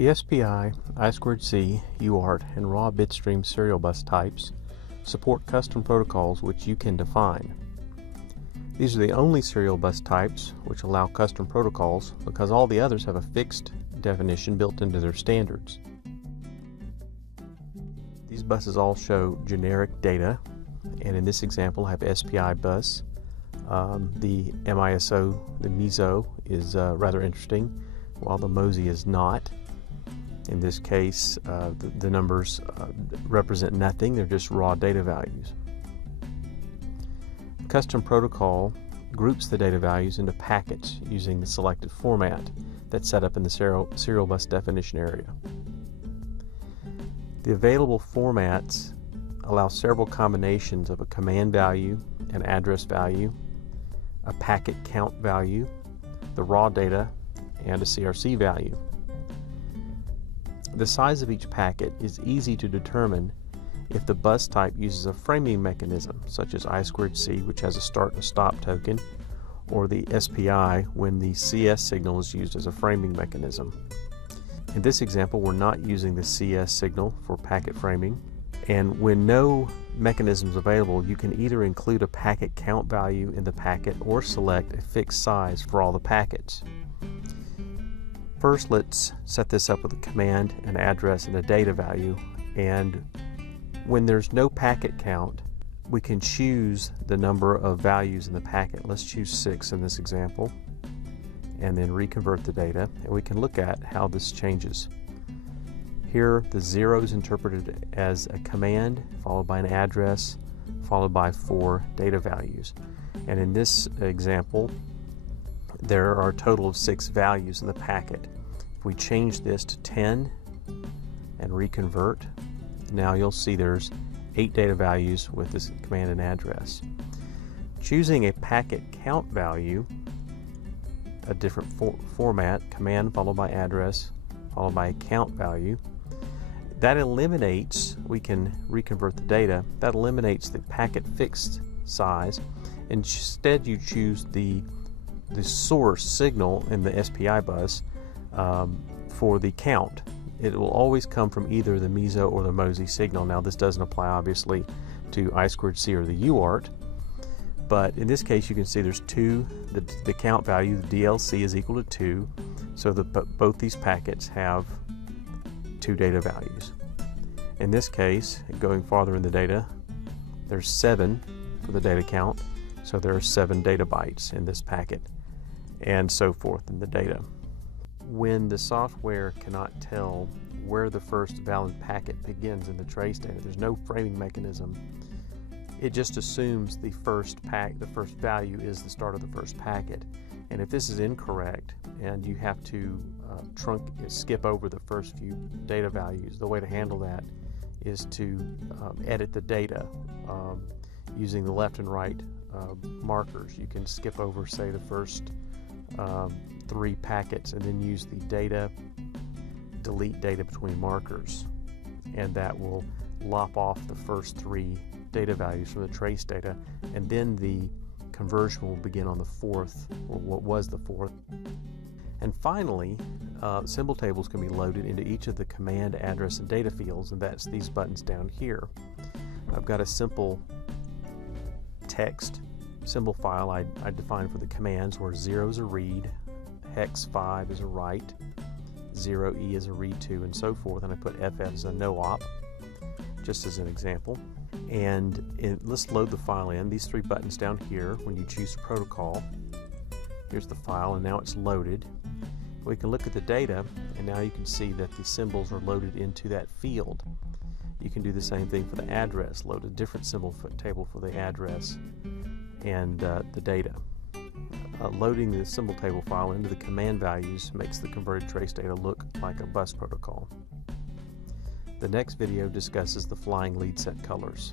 The SPI, I2C, UART, and raw bitstream serial bus types support custom protocols which you can define. These are the only serial bus types which allow custom protocols because all the others have a fixed definition built into their standards. These buses all show generic data, and in this example I have SPI bus. The MISO is rather interesting, while the MOSI is not. In this case, the numbers represent nothing, they're just raw data values. Custom protocol groups the data values into packets using the selected format that's set up in the serial bus definition area. The available formats allow several combinations of a command value, an address value, a packet count value, the raw data, and a CRC value. The size of each packet is easy to determine if the bus type uses a framing mechanism, such as I2C, which has a start and a stop token, or the SPI when the CS signal is used as a framing mechanism. In this example, we're not using the CS signal for packet framing, and when no mechanism is available, you can either include a packet count value in the packet or select a fixed size for all the packets. First, let's set this up with a command, an address, and a data value. And when there's no packet count, we can choose the number of values in the packet. Let's choose 6 in this example, and then reconvert the data. And we can look at how this changes. Here, the 0 is interpreted as a command, followed by an address, followed by 4 data values. And in this example, there are a total of 6 values in the packet. If we change this to 10 and reconvert, now you'll see there's 8 data values with this command and address. Choosing a packet count value, a different format, command followed by address, followed by a count value, that eliminates, we can reconvert the data, that eliminates the packet fixed size. Instead you choose the source signal in the SPI bus for the count. It will always come from either the MISO or the MOSI signal. Now this doesn't apply obviously to I2C or the UART, but in this case you can see there's 2, the count value, the DLC is equal to 2, so both these packets have 2 data values. In this case, going farther in the data, there's 7 for the data count, so there are 7 data bytes in this packet, and so forth in the data. When the software cannot tell where the first valid packet begins in the trace data, there's no framing mechanism, it just assumes the first value is the start of the first packet. And if this is incorrect and you have to skip over the first few data values, the way to handle that is to edit the data using the left and right markers. You can skip over, say, the first 3 packets and then use the data, delete data between markers, and that will lop off the first 3 data values from the trace data, and then the conversion will begin on the 4th, or what was the 4th. And finally, symbol tables can be loaded into each of the command, address, and data fields, and that's these buttons down here. I've got a simple text symbol file I defined for the commands, where 0 is a read, hex 5 is a write, 0E is a read to, and so forth, and I put FF as a no-op, just as an example. And let's load the file in. These 3 buttons down here, when you choose protocol, here's the file, and now it's loaded. We can look at the data, and now you can see that the symbols are loaded into that field. You can do the same thing for the address, load a different symbol table for the address and the data. Loading the symbol table file into the command values makes the converted trace data look like a bus protocol. The next video discusses the flying lead set colors.